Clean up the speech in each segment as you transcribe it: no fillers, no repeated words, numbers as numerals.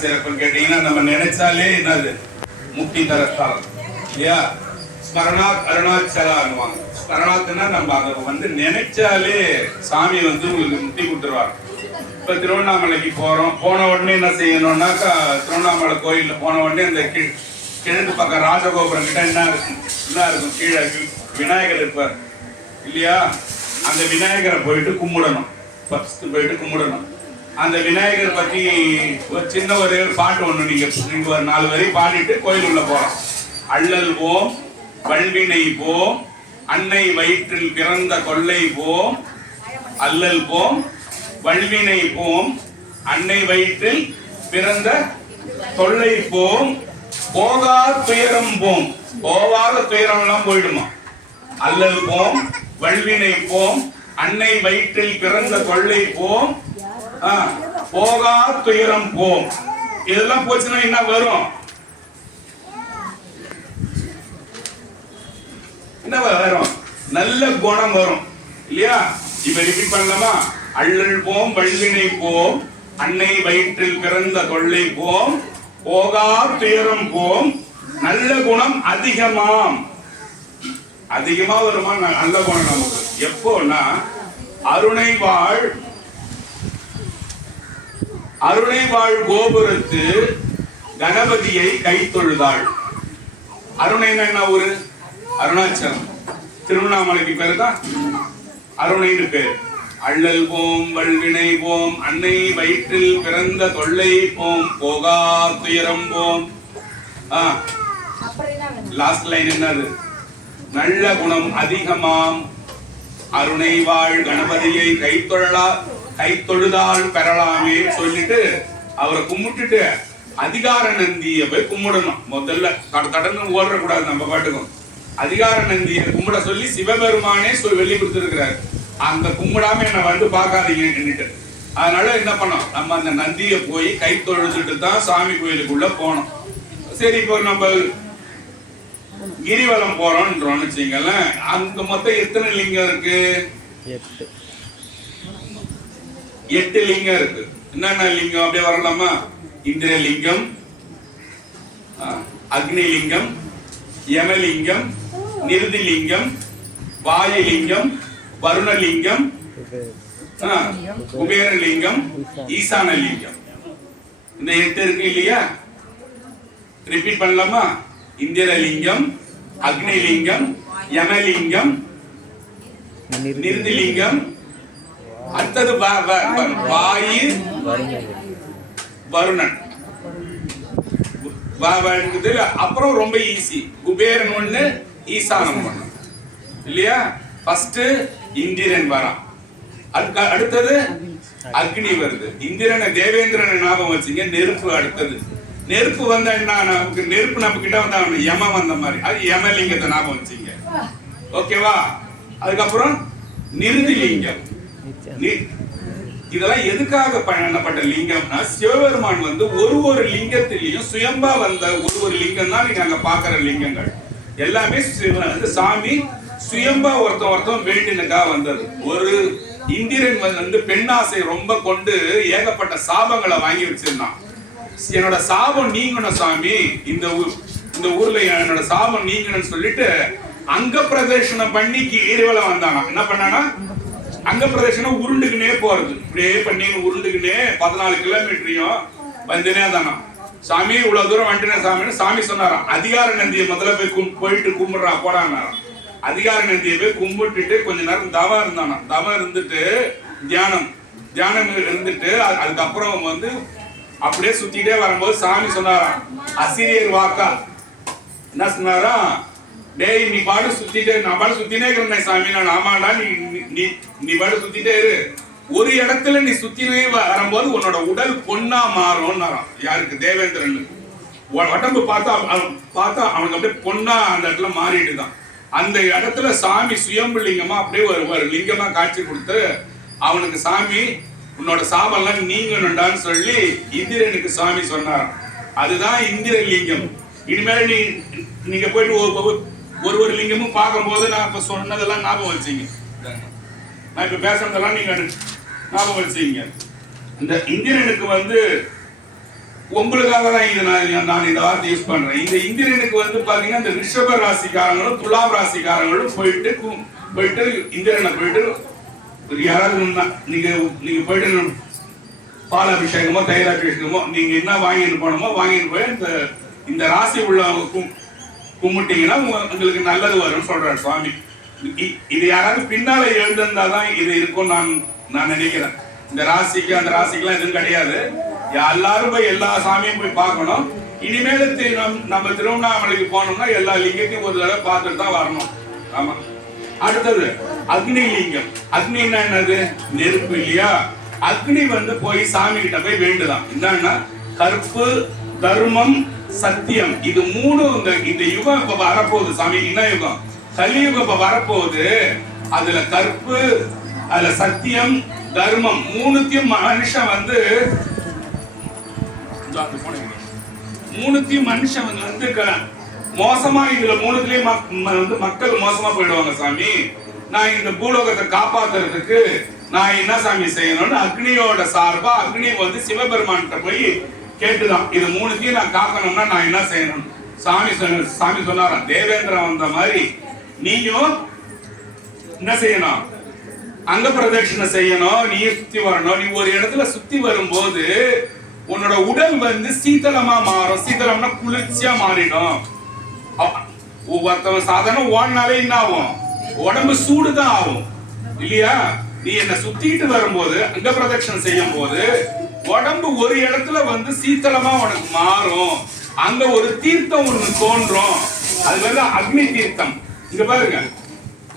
சிறப்பு கேட்டீங்கன்னா நம்ம நினைச்சாலே என்னது முக்தி தரஸ்தலம் இல்லையா? ஸ்மரணாத் அருணாச்சலான்னுவாங்க. ஸ்மரணாத்னா நம்ம அதை வந்து நினைச்சாலே சாமி வந்து உங்களுக்கு முக்தி கொடுத்துருவாங்க. இப்ப திருவண்ணாமலைக்கு போறோம், போன உடனே என்ன செய்யணும்னாக்கா திருவண்ணாமலை கோயில்ல போன உடனே அந்த கிழக்கு பக்கம் ராஜகோபுரம் கிட்ட என்ன இருக்கும், கீழே விநாயகர் இருப்பார் இல்லையா? அந்த விநாயகரை போயிட்டு கும்பிடணும். ஃபர்ஸ்ட் போயிட்டு கும்பிடணும். அந்த விநாயகர் பத்தி ஒரு சின்ன ஒரு பாட்டு ஒண்ணு நீங்க ஒரு 4 வரி பாடிட்டு கோயில் உள்ள போறோம். அள்ளல் போம் வல்வினை போம் அன்னை வயிற்றில் பிறந்த கொள்ளை போம், அல்லல் போம் வல்வினை போம் அன்னை வயிற்றில் பிறந்த தொல்லை போம், போகா துயரம் போம். போகாத துயரம் எல்லாம் போயிடுமா? அல்லல் போம் வல்வினை போம் அன்னை வயிற்றில் பிறந்த கொள்ளை போம், போகா துயரம் போம். இதெல்லாம் போச்சுன்னா என்ன வரும்? என்ன வரும்? நல்ல குணம் வரும் இல்லையா? இப்ப ரிப்பீட் பண்ணலாமா? அள்ளல் போம் வல்வினை போம் அன்னை வயிற்றில் பிறந்த கொள்ளை போம், போகா துயரம் போம், நல்ல குணம் அதிகமாம். அதிகமா வருமா நல்ல குணம் நமக்கு? எப்போன்னா அருணை வாழ் கோபுரத்து கணபதியை கை தொழுதாள். அருணைன்னா என்ன ஊரு? அருணாச்சலம். திருவண்ணாமலைக்கு பேரு தான் அருணைன்னு பேரு. அள்ளல் போம் வல்வினை போம் அன்னை வயிற்றில் பிறந்த தொல்லை போம், போகா துயரம் போம். லாஸ்ட் லைன் என்னது? நல்ல குணம் அதிகமாம். அருணை வாழ் கணபதியை கை தொழுதால் பெறலாமே சொல்லிட்டு அவரை கும்பிட்டுட்டு அதிகார நந்தியை போய் கும்பிடணும். முதல்ல கடந்து ஓடக்கூடாது நம்ம பாட்டுக்கும். அதிகார நந்தியை கும்பிட சொல்லி சிவபெருமானே சொல்லி கொடுத்துருக்கிறார். அந்த கும்பிடாம என்ன வந்து பார்க்காதீங்கன்னுட்டு. அதனால என்ன பண்ணோம், நம்ம அந்த நந்தியை போய் கை தொழுதுட்டு தான் சாமி கோயிலுக்குள்ள போனோம். சரி, இப்போ நம்ம கிரிவலம் போறோம்ன்றோம்னு வச்சுங்களேன். அங்க மொத்தம் எத்தனை லிங்கம் இருக்கு? 8 லிங்கம் இருக்கு. என்னென்ன லிங்கம் அப்படியே வரலாமா? இந்திரலிங்கம், அக்னிலிங்கம், யமலிங்கம், நிருதிலிங்கம், வாயுலிங்கம், வருணலிங்கம், குபேரலிங்கம், ஈசானலிங்கம். இந்த 8 இருக்கு இல்லையா? ரிப்பீட் பண்ணலாமா? இந்திரலிங்கம், அக்னிலிங்கம், யமலிங்கம், நிருதிலிங்கம், அடுத்தது வாயு, வருணன். அப்புறம் ரொம்ப ஈஸி, குபேரன் ஒண்ணு, ஈசானம் ஒண்ணு இல்லையா? ஃபர்ஸ்ட் இந்திரன் வரான், அடுத்தது அக்னி வருது. இந்திரனை தேவேந்திரனை ஞாபகம் வச்சுங்க. நெருப்பு அடுத்தது. நெருப்பு வந்தா என்ன, நமக்கு நெருப்பு நம்ம கிட்ட வந்தா யம வந்த மாதிரி, அது யமலிங்கத்தை ஞாபகம் வச்சுங்க. ஓகேவா? அதுக்கப்புறம் நிருதிலிங்கம். இதெல்லாம் எதுக்காக பண்ணப்பட்ட லிங்கம்னா, சிவபெருமான் வந்து ஒரு லிங்கத்திலையும் சுயம்பா வந்த ஒரு லிங்கம் தான் நீங்க அங்க பாக்குற லிங்கங்கள் எல்லாமே சாமி சுயம்பா ஒருத்தன் வேண்டினக்கா வந்தது. ஒரு இந்திரன் வந்து பெண்ணாசை ரொம்ப கொண்டு ஏகப்பட்ட சாபங்களை வாங்கி வச்சிருந்தான். என்னோட சாபம் நீங்கணும் சாமி, இந்த ஊர்ல என்னோட சாபம் நீங்கணும்னு சொல்லிட்டு அங்க பிரதர்ஷனம் பண்ணி கிரிவலம் வந்தானா. என்ன பண்ணானா, அங்க பிரதர்ஷனம் உருண்டுக்குனே போறது. இப்படியே பண்ணி உருண்டுக்குனே 14 கிலோமீட்டரையும் வந்துனே தானா. சாமி இவ்வளவு தூரம் வந்துட்டேன் சாமின்னு சாமி சொன்னாராம். அதிகார நந்தியை முதல்ல போயிட்டு கும்பிடுறா போடான்னாராம். அதிகார நந்தியை போய் கும்பிட்டுட்டு கொஞ்ச நேரம் தவம் இருந்தானா. தவம் இருந்துட்டு தியானம் இருந்துட்டு அதுக்கப்புறம் வந்து அப்படியே சுத்திட்டே வரும்போது சாமி சொன்னாராம், அசிரியர் வாக்கா என்ன சொன்னாரா, டேய் நீ பாடு சுத்திட்டே, நான் பாடு சுத்தினே இருக்கிறேன் சாமி. நான் ஆமாடா, நீ பாடு சுத்திட்டே இரு. ஒரு இடத்துல நீ சுத்தினே வரும்போது உன்னோட உடல் பொன்னா மாறும். யாருக்கு? தேவேந்திரனுக்கு. உடம்பு பார்த்தா அவனுக்கு அப்படியே பொன்னா அந்த இடத்துல மாறிட்டு தான். அந்த இடத்துல சாமி சுயம்பு லிங்கமா அப்படியே ஒரு லிங்கமா காட்சி கொடுத்து அவனுக்கு சாமி உன்னோட சாபெல்லாம் நீங்கணும்டான்னு சொல்லி இந்திரனுக்கு சாமி சொன்னாராம். அதுதான் இந்திரலிங்கம். இனிமேல் நீங்க போயிட்டு ஒரு லிங்கமும் பார்க்கும்போது நான் இப்ப சொன்னதெல்லாம் ஞாபகம் வச்சீங்க. நான் இப்ப பேசுறதெல்லாம் நீங்க ஞாபகம் வச்சீங்க. இந்த இந்திரனுக்கு வந்து உங்களுக்காக தான் இது நான் இந்த வார்த்தை யூஸ் பண்றேன். இந்த இந்திரனுக்கு வந்து பாத்தீங்கன்னா இந்த ரிஷப ராசிக்காரங்களும் துலாம் ராசிக்காரங்களும் போயிட்டு இந்திரனை போயிட்டு யாராவது நீங்க போயிட்டு பால் அபிஷேகமோ தயிர் அபிஷேகமோ நீங்க என்ன வாங்கிட்டு போனோமோ வாங்கிட்டு போய் இந்த ராசி உள்ளவங்க கும்பிட்டீங்கன்னா உங்களுக்கு நல்லது வரும்னு சொல்றாரு சுவாமி. இது யாராவது பின்னால எழுந்திருந்தாதான் இது இருக்கும் நான் நினைக்கிறேன். இந்த ராசிக்கு அந்த ராசிக்குலாம் எதுவும் கிடையாது. எல்லாரும் போய் எல்லா சாமியும் போய் பார்க்கணும். இனிமேல் நம்ம திருவண்ணாமலைக்கு போனோம்னா எல்லா லிங்கத்தையும் ஒரு தடவை பார்த்துட்டு தான் வரணும். ஆமா. அடுத்தது அக்னி லிங்கம். அக்னின்னா என்னது? நெருப்பு இல்லையா? அக்னி வந்து போய் சாமி கிட்ட போய் வேண்டுதான். என்னன்னா கற்பு, தர்மம், சத்தியம், இது மூணு இந்த யுகம் இப்ப வரப்போகுது சாமி. என்ன யுகம்? கலியுகம் இப்ப வரப்போகுது. அதுல கற்பு, அதுல சத்தியம், தர்மம் மூணுத்தையும் மனுஷன் வந்து மோசமா இதுல மூணுத்திலயும் வந்து மக்கள் மோசமா போயிடுவாங்க சாமி. நான் இந்த பூலோகத்தை காப்பாத்துறதுக்கு நான் என்ன சாமி செய்யணும்னு அக்னியோட சார்பா அக்னி வந்து சிவபெருமான்கிட்ட போய் கேட்டுதான் இது மூணுத்தையும் நான் காக்கணும்னா நான் என்ன செய்யணும்? சாமி சொன்னாராம், தேவேந்திரன் வந்த மாதிரி நீயும் என்ன செய்யணும்? அங்க பிரதட்சணை செய்யணும். நீ சுத்தி வரணும். நீ ஒரு இடத்துல சுத்தி வரும்போது உன்னோட உடல் வந்து சீதளமா மாறும். சீதளம்னா குளிர்ச்சியா மாறிடும். ஒவ்வொருத்தவன் சாதாரண ஓடினாலே என்ன ஆகும்? உடம்பு சூடுதான் ஆகும் இல்லையா? நீ என்ன சுத்திட்டு வரும்போது அங்க பிரதட்சணை செய்யும் போது உடம்பு ஒரு இடத்துல வந்து சீத்தளமா உனக்கு மாறும். அங்க ஒரு தீர்த்தம் ஒண்ணு தோன்றும். அது வந்து அக்னி தீர்த்தம். இங்க பாருங்க,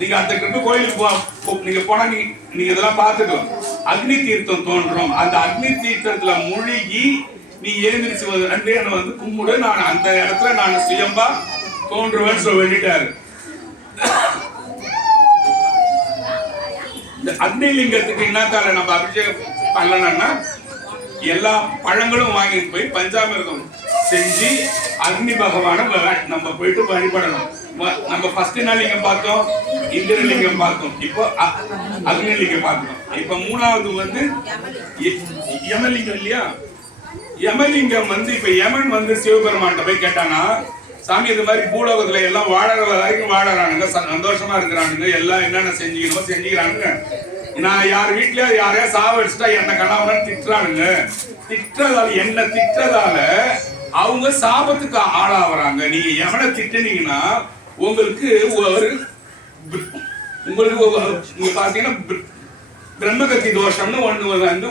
நீங்க அந்த கோயிலுக்கு நீங்க போனா நீங்க இதெல்லாம் பார்த்துக்கலாம். அக்னி தீர்த்தம் தோன்றும். அந்த அக்னி தீர்த்தத்துல மூழ்கி நீ எழுந்திரிச்சு வந்து கும்பிடு. நான் அந்த இடத்துல நான் சுயம்பா தோன்றுவேன்னு சொல்ல வேண்டிட்டாரு. இந்த அக்னிலிங்கத்துக்கு என்னத்தால நம்ம அபிஷேகம் பண்ணலன்னா எல்லா பழங்களும் வாங்கிட்டு போய் பஞ்சாமிர்தம் செஞ்சு அக்னி பகவான நம்ம போயிட்டு வழிபடணும். நம்ம ஃபர்ஸ்ட் என்ன லிங்கம் பார்த்தோம்? இந்திரலிங்கம் பார்த்தோம். இப்போ அக்னிலிங்கம் பார்த்தோம். இப்ப மூணாவது வந்து யமலிங்கம் இல்லையா? யமலிங்கம் வந்து இப்ப யமன் வந்து சிவபெருமான்கிட்ட போய் கேட்டானா, சாமி இது மாதிரி பூலோகத்துல எல்லாம் வாழற வரைக்கும் வாழறானுங்க, சந்தோஷமா இருக்கிறானுங்க, எல்லாம் என்னென்ன செஞ்சுக்கணுமோ செஞ்சுக்கிறானுங்க. நான் யார் வீட்லயோ யாரையா சாவடிச்சுட்டா என்ன கணவன் திட்டுறானுங்க. என்ன திட்டுறதால அவங்க சாபத்துக்கு ஆளாகிறாங்க. நீங்க எவனை திட்டுனீங்கன்னா உங்களுக்கு பாத்தீங்கன்னா பிரம்மகத்தி தோஷம்னு ஒண்ணு வந்து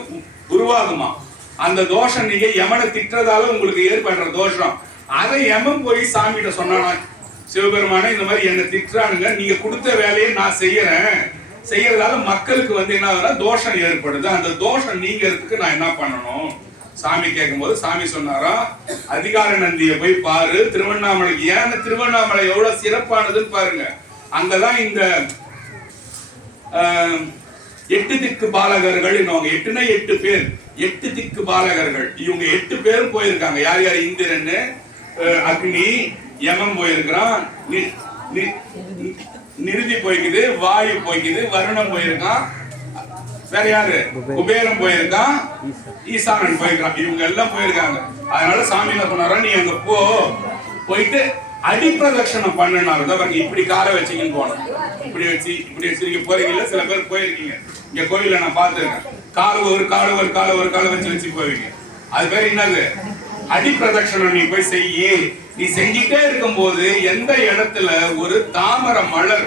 உருவாகுமா. அந்த தோஷம் நீங்க யமனை திட்டுறதால உங்களுக்கு ஏற்படுற தோஷம். அதை யமன் போய் சாமிகிட்ட சொன்னானா, சிவபெருமானே இந்த மாதிரி என்ன திட்டுறானுங்க, நீங்க கொடுத்த வேலையை நான் செய்யறதால மக்களுக்கு வந்து என்ன ஆகுதுன்னா தோஷம் ஏற்படுது. அந்த தோஷம் நீங்கிறதுக்கு நான் என்ன பண்ணணும்? சாமி கேட்கும்போது சாமி சொன்னாரா, அதிகார நந்தியை போய் பாரு திருவண்ணாமலைக்கு. ஏன் திருவண்ணாமலை எவ்வளவு சிறப்பானதுன்னு பாருங்க. அங்கதான் இந்த 8 திக்கு பாலகர்கள். 8 பேர், 8 திக்கு பாலகர்கள். இவங்க 8 பேரும் போயிருக்காங்க. யார் யார்? இந்திரன், அக்னி, யமன் போயிருக்கிறான், நிருதி போய்க்குது, வாயு போய்க்குது, வருணம் போயிருக்கான், வேற யாரு? குபேரம் போயிருக்கான், ஈசானன் போயிருக்கான். இவங்க எல்லாம் போயிருக்காங்க. அதனால சாமி என்ன சொன்னாரா, நீ அங்க போயிட்டு அடிப்பிரதட்சணம் பண்ணினாரு. இப்படி காலை வச்சுக்கின்னு போனோம். இப்படி வச்சு நீங்க போறீங்கல்ல, சில பேர் போயிருக்கீங்க. இங்க கோயில நான் பார்த்துருக்கேன். ஒரு காலை வச்சு போவீங்க. அது பேர் என்னது? அடிப்பிரதட்சணம். நீ போய் செய்யி. நீ செஞ்சிட்டே இருக்கும் போது எந்த இடத்துல ஒரு தாமரை மலர்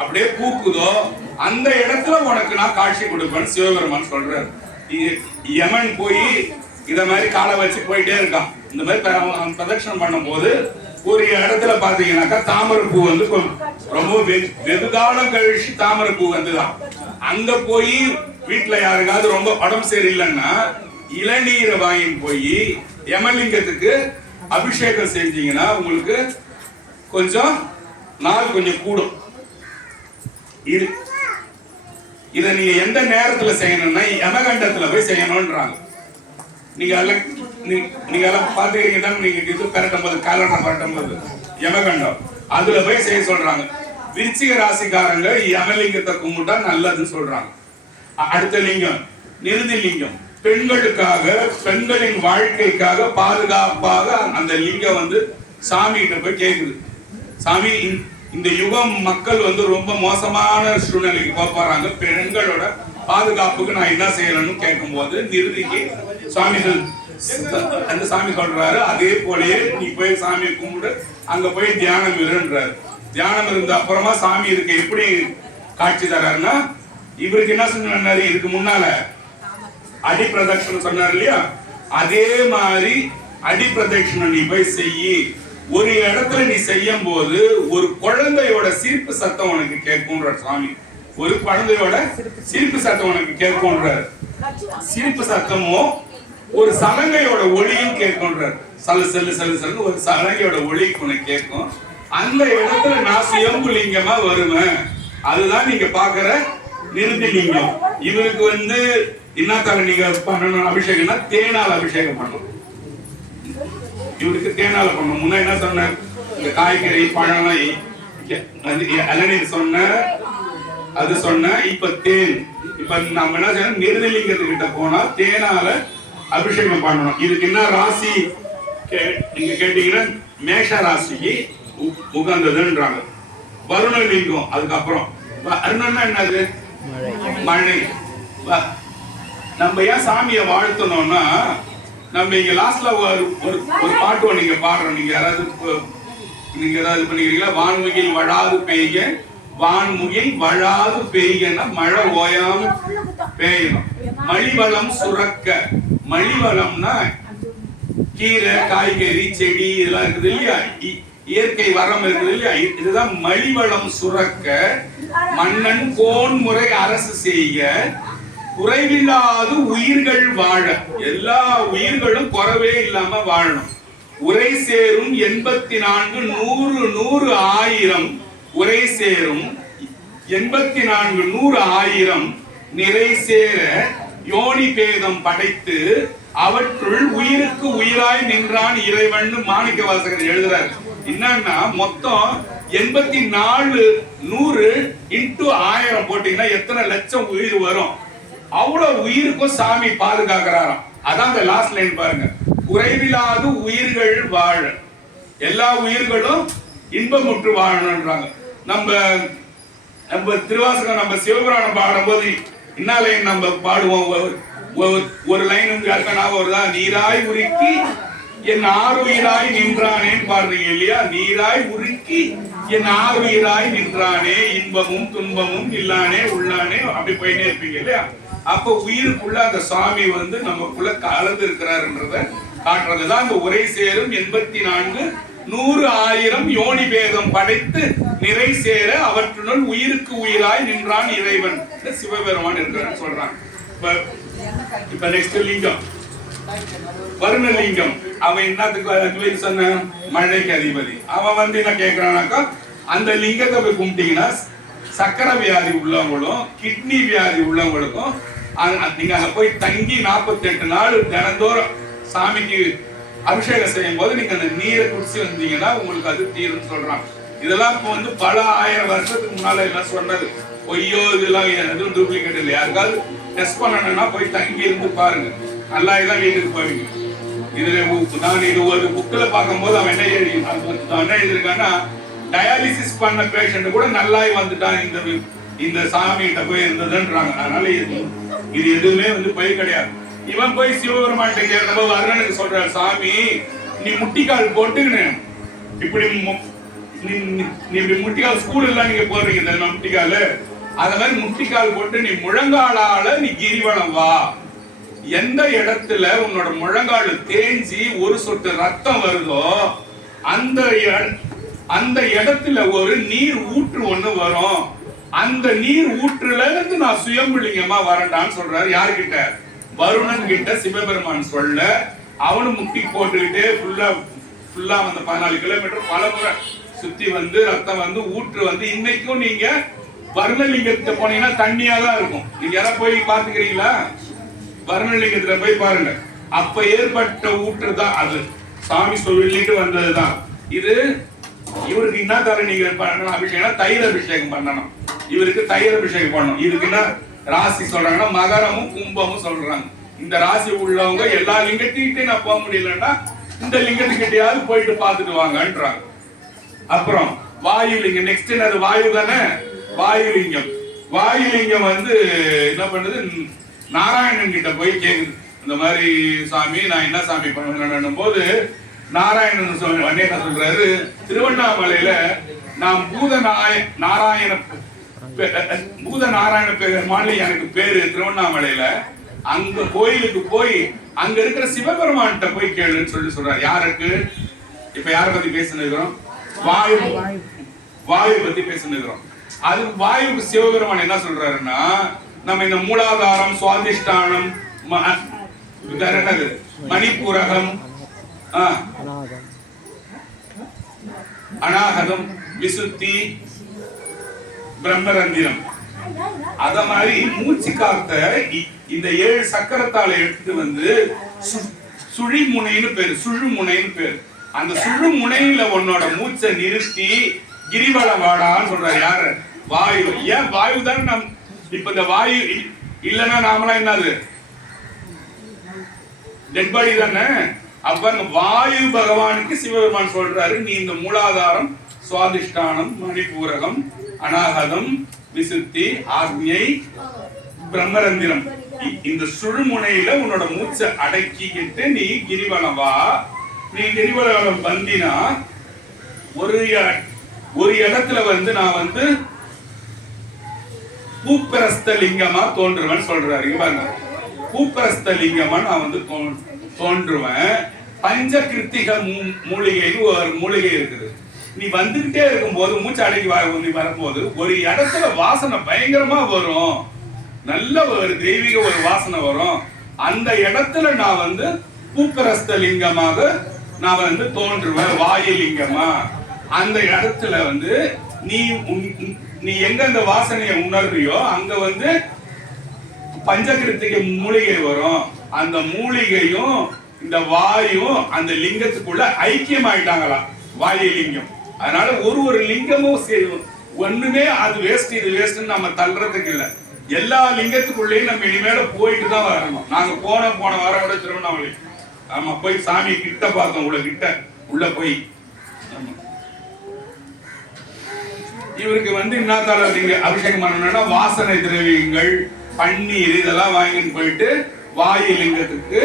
அப்படியே பூக்குதோ அந்த இடத்துல உனக்கு நான் காட்சி கொடுப்பேன்னு சிவபெருமான் சொல்றாரு. யமன் போய் இத மாதிரி காலை வச்சு போயிட்டே இருக்கான். இந்த மாதிரி பிரதட்சணம் பண்ணும் போது ஒரு இடத்துல பாத்தீங்கன்னாக்கா தாமரை பூ வந்து ரொம்ப வெகுகாலம் கழிச்சு தாமரை பூ வந்துதான். அங்க போய் வீட்டுல யாருக்காவது ரொம்ப உடம்பு சரியில்லைன்னா இளநீரை வாங்கி போய் யமலிங்கத்துக்கு அபிஷேகம் செஞ்சீங்கன்னா உங்களுக்கு கொஞ்சம் நாள் கொஞ்சம் கூடும். இத நீங்க எந்த நேரத்துல செய்யணும்னா யமகண்டத்துல போய் செய்யணும்ன்றாங்க. நீங்க எல்லாம் பாத்துக்கிறீங்க தான். நீங்க இது பெரட்டும் போது காலண்டர் பரட்டும் போது யமகண்டம் அதுல போய் செய்ய சொல்றாங்க. விருச்சிக ராசிக்காரங்க யமலிங்கத்தை கும்பிட்டா நல்லதுன்னு சொல்றாங்க. அடுத்த லிங்கம் நிருதி லிங்கம். பெண்களுக்காக, பெண்களின் வாழ்க்கைக்காக பாதுகாப்பாக அந்த லிங்கம் வந்து சாமி கிட்ட போய் கேக்குது. சாமி, இந்த யுகம் மக்கள் வந்து ரொம்ப மோசமான சூழ்நிலைக்கு போறாங்க, பெண்களோட பாதுகாப்புக்கு நான் என்ன செய்யணும்னு கேட்கும் போது நிறுதிக்கு சுவாமிகள் அந்த சாமி சொல்றாரு, அதே போலயே நீ போய் சாமியை கும்பிடு, அங்க போய் தியானம் இருன்றாரு. தியானம் இருந்த அப்புறமா சாமி இருக்கு எப்படி காட்சி தராருன்னா, இவருக்கு என்ன சொன்னாரு, இதுக்கு முன்னால அடி பிரதட்சணம் சொன்னார் இல்லையா, அதே மாதிரி அடி பிரதட்சணம் நீ போய் செய்யி. ஒரு இடத்துல நீ செய்யும் போது ஒரு குழந்தையோட சிரிப்பு சத்தம் உனக்கு கேட்கும்ன்ற சாமி. ஒரு குழந்தையோட சிரிப்பு சத்தம் உனக்கு கேட்கும்ன்றார். சிரிப்பு சத்தமும் ஒரு சலங்கையோட ஒளியும் கேட்கும்ன்றார். சல்லு சல்லு சல்லு சல்லு ஒரு சலங்கையோட ஒளி உனக்கு கேட்கும். அந்த இடத்துல நான் சுயம்பு லிங்கமா வருவேன். அதுதான் நீங்க பாக்குற நிறுத்தி லிங்கம். இவருக்கு வந்து என்னத்தால நீங்க பண்ணணும் அபிஷேகம்னா தேனால் அபிஷேகம் பண்ணணும். இவருக்கு தேனால பண்ணணும். முன்ன என்ன சொன்ன, இந்த காய்கறி பழம் இளநீர் சொன்ன, அது சொன்ன. இப்ப தேன். இப்ப நம்ம என்ன செய்யணும், நிறுதிலிங்கத்துக்கிட்ட போனா தேனால அபிஷேகம் பண்ணணும். இதுக்கு என்ன ராசி நீங்க கேட்டீங்கன்னா மேஷ ராசிக்கு உகந்ததுன்றாங்க. வருணலிங்கம். அதுக்கப்புறம் அருணன்னா என்னது, மழை. நம்ம ஏன் சாமியை வாழ்த்தணும்னா, நம்ம இங்க லாஸ்ட்ல ஒரு பாட்டு நீங்க பாடுறோம். நீங்க ஏதாவது பண்ணிக்கிறீங்களா, வான்முகில் வழாது பெய்ய, வான்முகில் வழாது பெய்யன்னா மழை ஓயாம பெய்யணும். மலிவளம் சுரக்க. மலிவளம்னா கீரை, காய்கறி, செடி இதெல்லாம் இருக்குது இல்லையா, இயற்கை வரம் இருக்குது இல்லையா, இதுதான் மலிவளம் சுரக்க. மன்னன் கோன்முறை அரசு செய்ய, குறைவில்லாது உயிர்கள் வாழ. எல்லா உயிர்களும் குறைவே இல்லாம வாழணும். உரை சேரும் 84 100 100 1000 உரை சேரும் 84 100 1000 நிறை சேர யோனி பேதம் படைத்து அவற்றுள் உயிருக்கு உயிராய் நின்றான் இறைவன் மாணிக்க வாசகர் எழுதுறாரு. என்னன்னா மொத்தம் 84 100 into 1000 போட்டீங்கன்னா எத்தனை லட்சம் உயிர் வரும். அவ்வளவு உயிருக்கும் சாமி பாதுகாக்கிறாராம். அதான் அந்த லாஸ்ட் லைன் பாருங்க, குறைவில்லாது உயிர்கள் வாழ. எல்லா உயிர்களும் இன்பமுற்று வாழணும்ன்றாங்க. நம்ம திருவாசகம் நம்ம சிவபுராணம் பாடும்போது என்ன லைன் நம்ம பாடுவோம், ஒரு லைன் வருதா, நீராய் உருக்கி என் ஆறுயிராய் நின்றானேன்னு பாடுறீங்க இல்லையா. நீராய் உருக்கி என் ஆறுயிராய் நின்றானே, இன்பமும் துன்பமும் இல்லானே உள்ளானே, அப்படி போயிட்டே இருப்பீங்க இல்லையா. அப்ப உயிருக்குள்ள அந்த சாமி வந்து நமக்குள்ள கலந்து இருக்கிறாருன்றத காட்டுறதுதான் அந்த உரை சேரும் 84 100 1000 யோனி பேதம் படைத்து நிறை சேர அவற்றுடன் உயிருக்கு உயிராய் நின்றான் இறைவன் சிவபெருமான் இருக்கிறான்னு சொல்றான். இப்ப நெக்ஸ்ட் லிங்கம் வருணலிங்கம். அவன் என்னத்துக்கு சொன்ன, மழைக்கு அதிபதி. அவன் வந்து என்ன கேட்கிறானாக்கா, அந்த லிங்கத்தை போய் கும்பிட்டீங்கன்னா சக்கரை வியாதி உள்ளவங்களும் கிட்னி வியாதி உள்ளவங்களுக்கும் நீங்க அங்க போய் தங்கி 48 நாள் தினந்தோறும் சாமிக்கு அபிஷேகம் செய்யும் போது நீங்க அந்த நீரை குடிச்சு வந்தீங்கன்னா உங்களுக்கு அது தீரும்னு சொல்றான். இதெல்லாம் இப்போ வந்து பல 1000 வருஷத்துக்கு முன்னால எல்லாம் சொன்னது. பொய்யோ இதெல்லாம் எதுவும் டூப்ளிகேட் இல்லை. யாருக்காவது டெஸ்ட் பண்ணணும்னா போய் தங்கி இருந்து பாருங்க, நல்லா இதான் வீட்டுக்கு போவீங்க. இதுல நான் இது ஒரு புக்ல பார்க்கும்போது அவன் என்ன எழுதியிருக்கான்னா, டயாலிசிஸ் பண்ண பேஷண்ட் கூட நல்லாய் வந்துட்டான் இந்த சாமி கிட்ட போய் இருந்ததுன்றாங்க. அதனால இது எதுவுமே வந்து போய் கிடையாது. இவன் போய் சிவபெருமான் கேட்கும்போது அருணனுக்கு சொல்றாரு, சாமி நீ முட்டிக்கால் போட்டுக்கினு இப்படி நீ இப்படி முட்டிக்கால் ஸ்கூல் எல்லாம் நீங்க போடுறீங்க முட்டிக்கால், அத மாதிரி முட்டிக்கால் போட்டு நீ முழங்காலால நீ கிரிவலம் வா. எந்த இடத்துல உன்னோட முழங்கால் தேஞ்சி ஒரு சொட்டு ரத்தம் வருதோ அந்த இடத்துல ஒரு நீர் ஊற்று ஒண்ணு வரும். அந்த நீர் ஊற்றுல இருந்து நான் சுயம்புலிங்கமா வரண்டான்னு சொல்றாரு. யாருக்கிட்ட, வருணன் கிட்ட சிவபெருமான் சொல்ல. அவனு முட்டி போட்டுக்கிட்டே ஃபுல்லா வந்து 14 கிலோமீட்டர் பல முறை சுத்தி வந்து ரத்தம் வந்து ஊற்று வந்து இன்னைக்கும் நீங்க வருணலிங்கத்தை போனீங்கன்னா தண்ணியா தான் இருக்கும். நீங்க யாராவது போய் பாத்துக்கிறீங்களா? வருணலிங்கத்துல போய் பாருங்க. அப்ப ஏற்பட்ட ஊற்று தான் அது, சாமி சொல்லிட்டு வந்ததுதான் இது. இவருக்கு என்ன தர நீங்க பண்ணணும் அபிஷேகம், தயிர் அபிஷேகம் பண்ணணும். இவருக்கு தயிர் அபிஷேகம் பண்ணணும். இதுக்கு என்ன ராசி சொல்றாங்கன்னா மகரமும் கும்பமும் சொல்றாங்க. இந்த ராசி உள்ளவங்க எல்லா லிங்கத்திட்டே நான் போக முடியலன்னா இந்த லிங்கத்துக்கிட்டையாவது போயிட்டு பார்த்துட்டு வாங்கன்றாங்க. அப்புறம் வாயுலிங்கம், நெக்ஸ்ட் அது வாயு தானே, வாயுலிங்கம். வாயுலிங்கம் வந்து என்ன பண்ணுது, நாராயணன் கிட்ட போய் கேக்குது, இந்த மாதிரி சாமி நான் என்ன சாமி பண்ணணும் போது நாராயணன் என்ன சொல்றாரு, திருவண்ணாமலையில நான் பூத நாராயண பெருமாள் எனக்கு பேரு திருவண்ணாமலையில, அங்க கோயிலுக்கு போய் அங்க இருக்கிற சிவபெருமான்கிட்ட போய் கேளுன்னு சொல்றாரு. யாருக்கு இப்ப யார பத்தி பேசினுக்கிறோம், வாயு, வாயு பத்தி பேசினுக்கிறோம். அது வாயுக்கு சிவபெருமான் என்ன சொல்றாருன்னா, நம்ம இந்த மூலாதாரம், சுவாதிஷ்டானம், மணிப்பூரகம், அநாகதம், விசுத்தி, பிரம்மரந்திரம், அத மாதிரி மூச்சு காத்த இந்த 7 சக்கரத்தால எடுத்து வந்து சுழிமுனைன்னு பேரு, சுழுமுனைன்னு பேரு. அந்த சுழுமுனையில உன்னோட மூச்சை நிறுத்தி கிரிவலம் வாடான்னு சொல்றாரு. யாரு? வாயு. ஏன் வாயு தானே நம், இப்ப இந்த வாயு இல்லைன்னா நாமலாம் என்னது, டெட் பாடி தானே. அப்ப வாயு பகவானுக்கு சிவபெருமான் சொல்றாரு, நீ இந்த மூலாதாரம், சுவாதிஷ்டானம், மணிப்பூரகம், அநாகதம், விசுத்தி, ஆக்ஞை, பிரம்மரந்திரம், இந்த சுழுமுனையில உன்னோட மூச்சை அடக்கிக்கிட்டு நீ கிரிவலம் வா. நீ கிரிவலம் வந்தினா ஒரு இடத்துல வந்து நான் வந்து பூப்பரஸ்த லிங்கமா தோன்றுவேன் சொல்றாரு. பாருங்க, பூப்பரஸ்த லிங்கமா நான் வந்து தோன்றுவேன். பஞ்ச கிருத்திக மூலிகைன்னு ஒரு மூலிகை இருக்குது. நீ வந்துகிட்டே இருக்கும் போது மூச்சு அடக்கி வரும்போது ஒரு இடத்துல வாசனை பயங்கரமா வரும், நல்ல ஒரு தெய்வீக ஒரு வாசனை வரும். அந்த இடத்துல நான் வந்து பூப்பரஸ்த லிங்கமாக நான் வந்து தோன்றுவேன், வாயு லிங்கமா. அந்த இடத்துல வந்து நீ எங்க அந்த வாசனையை உணர்றியோ அங்க வந்து பஞ்சகிருத்திகை மூலிகை வரும். அந்த மூலிகையும் இந்த வாயும் அந்த லிங்கத்துக்குள்ள ஐக்கியம் ஆயிட்டாங்களாம், வாயு லிங்கம். அதனால ஒரு லிங்கமும் ஒண்ணுமே அது வேஸ்ட் இது வேஸ்ட் நம்ம தள்ளுறதுக்கு இல்ல. எல்லா லிங்கத்துக்குள்ளேயும் நம்ம இனிமேல போயிட்டு தான் வரணும். நாங்க போன வாரம் விட திருவண்ணாமலை ஆமா போய் சாமி கிட்ட பார்த்தோம், கிட்ட உள்ள போய். இவருக்கு வந்து என்னத்தால நீங்க அபிஷேகம் பண்ணணும்னா வாசனை திரவியங்கள், பன்னீர் இதெல்லாம் வாங்கிட்டு போயிட்டு வாயு லிங்கத்துக்கு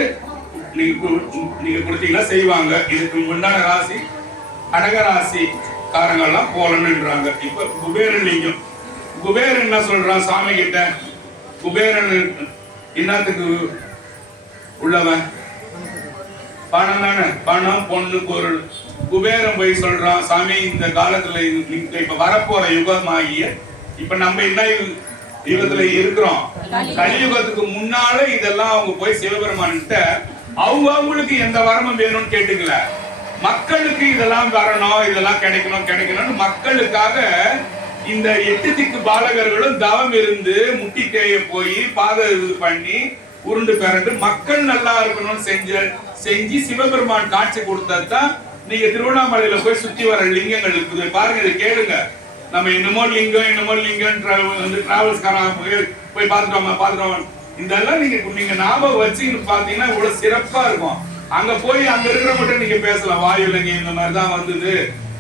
நீங்க கொடுத்தீங்கன்னா செய்வாங்க. இதுக்கு முன்னாடி ராசி கடகராசி காரங்கள்லாம் போலன்னுன்றாங்க. இப்ப குபேரன் லிங்கம், குபேரன் என்ன சொல்றான் சாமி கிட்ட, குபேரன் என்னத்துக்கு உள்ளவன், பணம் தானே, பணம் பொண்ணு பொருள். குபேரன் போய் சொல்றான், சாமி இந்த காலத்துல இப்ப வரப்போற யுகமாகிய இப்ப நம்ம என்ன யுகத்துல இருக்கிறோம், கலியுகத்துக்கு முன்னால இதெல்லாம் அவங்க போய் சிவபெருமான் கிட்ட அவங்களுக்கு எந்த வரமும் வேணும்னு கேட்டுக்கல, மக்களுக்கு இதெல்லாம் வரணும், இதெல்லாம் கிடைக்கணும்னு மக்களுக்காக இந்த 8 திக்கு பாலகர்களும் தவம் இருந்து முட்டி தேய போய் பாத இது பண்ணி உருண்டு பிறண்டு மக்கள் நல்லா இருக்கணும்னு செஞ்சு சிவபெருமான் காட்சி கொடுத்ததான் நீங்க திருவண்ணாமலையில போய் சுத்தி வர லிங்கங்கள் இருக்குது. பாருங்க, இதை கேளுங்க. நம்ம என்னமோ லிங்கம் டிராவல்ஸ்காரன் போய் பாத்துட்டோம். இதெல்லாம் நீங்க ஞாபகம் வச்சு பாத்தீங்கன்னா இவ்வளவு சிறப்பா இருக்கும். அங்க போய் அங்க இருக்கிறவங்க நீங்க பேசலாம், வாயுலங்க இந்த மாதிரிதான் வந்தது,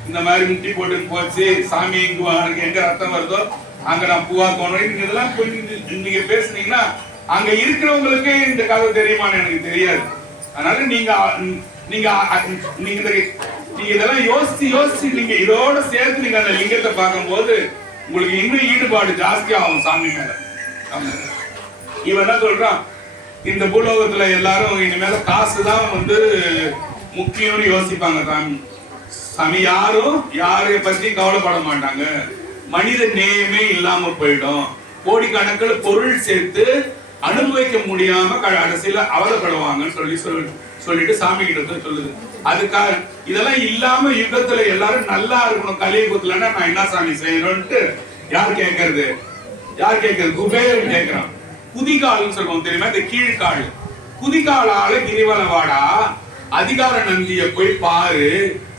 இந்த மாதிரி முட்டி போட்டு போச்சு, சாமி எங்க ரத்தம் வருதோ அங்க நான் பூவா தோணும், இதெல்லாம் நீங்க பேசுனீங்கன்னா அங்க இருக்கிறவங்களுக்கு இந்த கதை தெரியுமான்னு எனக்கு தெரியாது. அதனால நீங்க இதெல்லாம் யோசிச்சு நீங்க இதோட சேர்த்து நீங்க அந்த லிங்கத்தை பார்க்கும்போது உங்களுக்கு இன்னும் ஈடுபாடு ஜாஸ்தி ஆகும் சாமி மேல. இவன் என்ன சொல்றான், இந்த பூலோகத்துல எல்லாரும் இனிமேல காசுதான் வந்து முக்கியம்னு யோசிப்பாங்க. சாமி யாரும் யாரைய பத்தி கவலைப்பட மாட்டாங்க, மனித நேயமே இல்லாம போயிடும், கோடிக்கணக்கில் பொருள் சேர்த்து அனுபவிக்க முடியாம கடைசியில அவலப்படுவாங்கன்னு சொல்லிட்டு சாமி கிட்ட சொல்லுது. அதுக்காக இதெல்லாம் இல்லாம யுகத்துல எல்லாரும் நல்லா இருக்கணும், கலியுகத்துலன்னா நான் என்ன சாமி செய்யணும்ட்டு யார் கேட்கறது, குபேரன் கேட்கிறான். குதிகால்னு சொல்லுவோம் தெரியுமா, இந்த கீழ்கால், குதிகாலால கிரிவலவாடா, அதிகார நந்திய போய் பாரு,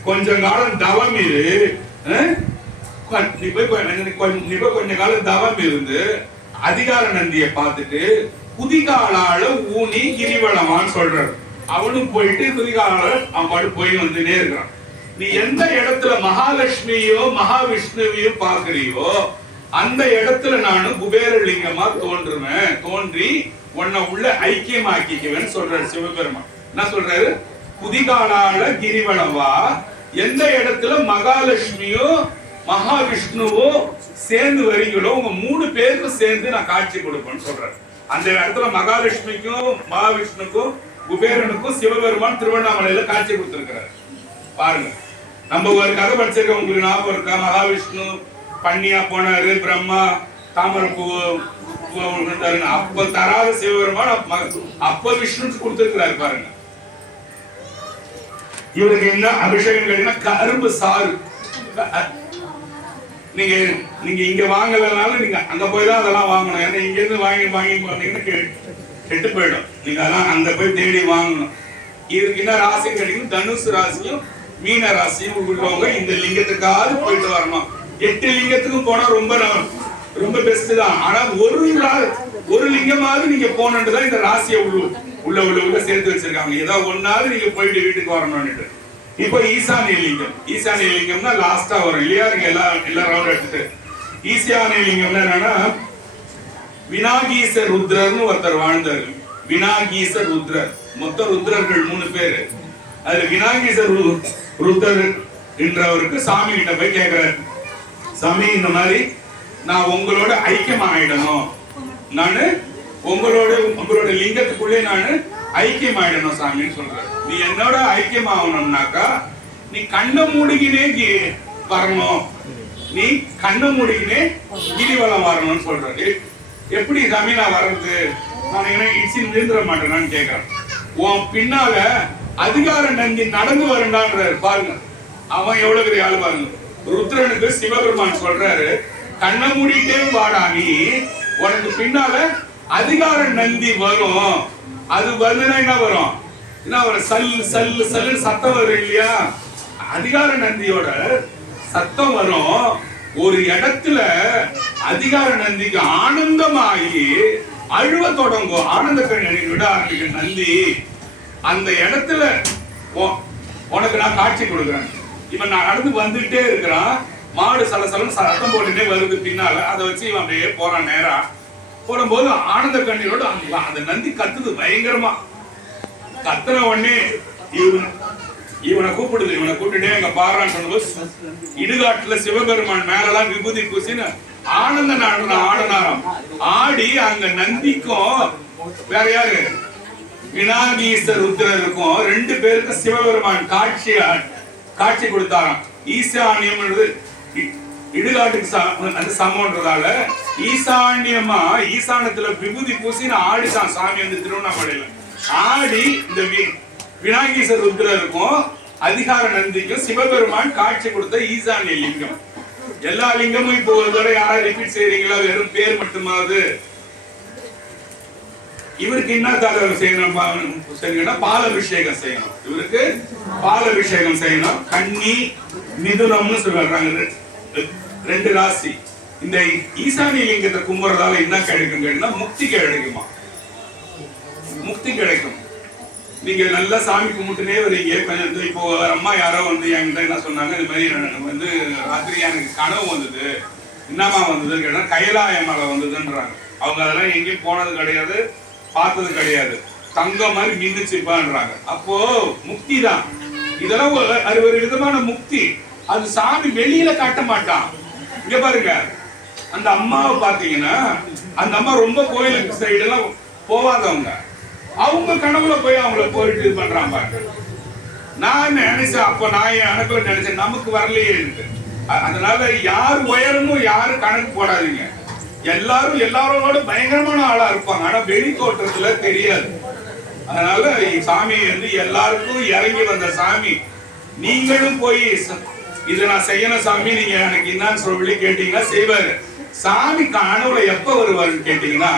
கொஞ்ச காலம் தவம் இரு, நீ போய் கொஞ்ச காலம் தவம் இருந்து அதிகார நந்திய பார்த்துட்டு குதிகாலால ஊனி கிரிவலமான்னு சொல்றாரு. அவனும் போயிட்டு குதிகாலால அவன் பாட்டு போய் வந்துனே இருக்கிறான். நீ எந்த இடத்துல மகாலட்சுமியோ மகாவிஷ்ணுவையோ பாக்குறியோ அந்த இடத்துல நானும் குபேரலிங்கமா தோன்றுவேன், தோன்றி உன்னை உள்ள ஐக்கியமாக்கிக்குவேன்னு சொல்றாரு சிவபெருமான். என்ன சொல்றாரு? குதிகாலால கிரிவலவா, எந்த இடத்துல மகாலட்சுமியோ மகாவிஷ்ணுவோ சேர்ந்து வரீங்களோ உங்க 3 பேருக்கும் சேர்ந்து நான் காட்சி கொடுப்பேன்னு சொல்றேன். அந்த இடத்துல மகாலட்சுமிக்கும் மகாவிஷ்ணுக்கும் குபேரனுக்கும் சிவபெருமான் திருவண்ணாமலையில காட்சி கொடுத்திருக்கிறார். பாருங்க, நம்ம ஒரு கதை படிச்சிருக்கோம், உங்களுக்கு ஞாபகம் இருக்கா? மகாவிஷ்ணு பண்ணியா போனாரு, பிரம்மா தாமரப்பூ அப்ப தராத சிவபெருமான் அப்ப விஷ்ணு கொடுத்திருக்கிறாரு. பாருங்க, இவருக்கு என்ன அபிஷேகம் கேட்டீங்கன்னா கரும்பு சாறு. நீங்க நீங்க இங்க வாங்கலனாலும் நீங்க அங்க போய் தான் அதெல்லாம் வாங்கணும். ஏன்னா இங்க இருந்து வாங்கி போனீங்கன்னா கெட்டு போயிடும். நீங்க அதெல்லாம் அங்க போய் தேடி வாங்கணும். இதுக்கு என்ன ராசி கேட்டீங்கன்னா தனுசு ராசியும் மீன ராசியும் உள்ளவங்க இந்த லிங்கத்துக்காவது போயிட்டு வரணும். 8 லிங்கத்துக்கும் போனா ரொம்ப பெஸ்ட் தான். ஆனா ஒரு லிங்கமாவது நீங்க போனதுதான் இந்த ராசியை உள்ள சேர்த்து வச்சிருக்காங்க. ஏதாவது ஒன்னாவது நீங்க போயிட்டு வீட்டுக்கு வரணும்னு. இப்போ ஈசானிய லிங்கம்னா லாஸ்டா வரும் இல்லையா? நீங்க எல்லாம் ரவுண்ட் எடுத்துட்டு ஈசானிய லிங்கம்னா என்னன்னா விநாகீச ருத்ரர்னு ஒருத்தர் வாழ்ந்தாரு. விநாகீச ருத்ரர், மொத்த ருத்ரர்கள் 3 பேரு. அதுல விநாகீச ருத்ரர் என்றவருக்கு சாமி கிட்ட போய் கேட்கிறாரு, சாமி இந்த மாதிரி நான் உங்களோட ஐக்கியம் ஆயிடணும், நானு உங்களோட லிங்கத்துக்குள்ளே நானு ஐக்கியம் ஆயிடணும் சாமின்னு சொல்றாரு. நீ என்னோட ஐக்கியம் ஆகணும்னாக்கா நீ கண்ண மூடிக்கினே வரணும், நீ கண்ண மூடிக்கினே கிரிவலம் வரணும்னு சொல்றாரு. எப்படி சாமி நான் வர்றது? நான் என்ன இடிச்சு நிறுத்த மாட்டேனான்னு கேட்கிறேன். உன் பின்னால அதிகார நந்தி நடந்து வரண்டான்றாரு. பாருங்க, அவன் எவ்வளவு பெரிய ஆளு பாருங்க. ருத்ரனுக்கு சிவபெருமான் சொல்றாரு, கண்ண மூடிட்டே வாடா, நீ உனக்கு பின்னால அதிகார நந்தி வரும். அது வந்துனா என்ன வரும்? என்ன ஒரு சல்லு சத்தம் வரும் இல்லையா? அதிகார நந்தியோட சத்தம் வரும். ஒரு இடத்துல அதிகார நந்திக்கு ஆனந்தமாகி அழுவ தொடங்கும். ஆனந்த கண்ணீர் விட ஆரம்பிக்கும் நந்தி. அந்த இடத்துல உனக்கு நான் காட்சி கொடுக்குறேன். இவன் நான் நடந்து வந்துட்டே இருக்கிறான், மாடு சலசலன்னு சத்தம் போட்டுட்டே வருது பின்னால. அதை வச்சு இவன் அப்படியே போறான். நேரா போடும்போது ஆனந்த கண்ணீரோட அந்த நந்தி கத்துது பயங்கரமா. கத்துன உடனே இவனை கூப்பிடுது. இவனை கூப்பிட்டுட்டே எங்க பாடுறான்னு சொன்னபோது இடுகாட்டுல சிவபெருமான் மேலெல்லாம் விபூதி பூசின்னு ஆனந்த ஆடினாராம். ஆடி அங்க நந்திக்கும் வேற யாரு விநாகீசர் ருத்ரருக்கும் 2 பேருக்கு சிவபெருமான் காட்சி கொடுத்தாராம். ஈசானியம் இடுகாட்டுக்கு சமன்றதால ஈசானியமா ஈசானத்துல விபூதி பூசின்னு ஆடிதான் சாமி வந்து திருவண்ணாமலையில ஆடி. இந்த விநாயகீசர் ருத்ரருக்கும் அதிகார நந்திக்கும் சிவபெருமான் காட்சி கொடுத்த ஈசானிய லிங்கம். எல்லா லிங்கமும் இப்போ ஒரு தடவை யாராவது ரிப்பீட் செய்யறீங்களா? வெறும் பேர் மட்டுமாவது. இவருக்கு என்ன தடவை செய்யணும்? பாலாபிஷேகம் செய்யணும். இவருக்கு பாலாபிஷேகம் செய்யணும். கன்னி மிதுனம்னு சொல்றாங்க 2 ராசி. இந்த ஈசானிய லிங்கத்தை கும்பிடுறதால என்ன கிடைக்கும் கேட்டா முக்தி கிடைக்குமா? முக்தி கிடைக்கும். நீங்க நல்லா சாமி கும்பிட்டுனே வரீங்க. இப்போ அம்மா யாரோ வந்து என்கிட்ட என்ன சொன்னாங்க, இது மாதிரி வந்து ராத்திரி எனக்கு கனவு வந்தது. என்னமா வந்ததுன்னு கேட்டா கைலாய மலை வந்ததுன்றாங்க. அவங்க அதெல்லாம் எங்கேயும் போனது கிடையாது, பார்த்தது கிடையாது. தங்கம் மாதிரி மின்னுச்சுப்பான்றாங்க. அப்போ முக்தி தான் இதெல்லாம். ஒரு விதமான முக்தி. அது சாமி வெளியில காட்ட மாட்டான். இங்க பாருங்க, அந்த அம்மாவை பாத்தீங்கன்னா அந்த அம்மா ரொம்ப கோயிலுக்கு சைடு எல்லாம் போவாதவங்க. அவங்க கனவுல போய் அவங்கள போயிட்டு இது பண்றாங்க பாருங்க. நான் நினைச்சேன், அப்ப நான் எனக்கு நினைச்சேன் நமக்கு வரலையே இருக்கு. அதனால யார் உயரமும் யாரும் கணக்கு போடாதீங்க. எல்லாரும் எல்லாரோட பயங்கரமான ஆளா இருப்பாங்க, ஆனா வெளி தோற்றத்துல தெரியாது. அதனால சாமி வந்து எல்லாருக்கும் இறங்கி வந்த சாமி. நீங்களும் போய் இதை நான் செய்யணும் சாமி, நீங்க எனக்கு என்னன்னு சொல்லி கேட்டீங்கன்னா செய்வாரு. சாமி கனவுல எப்ப வருவாருன்னு கேட்டீங்கன்னா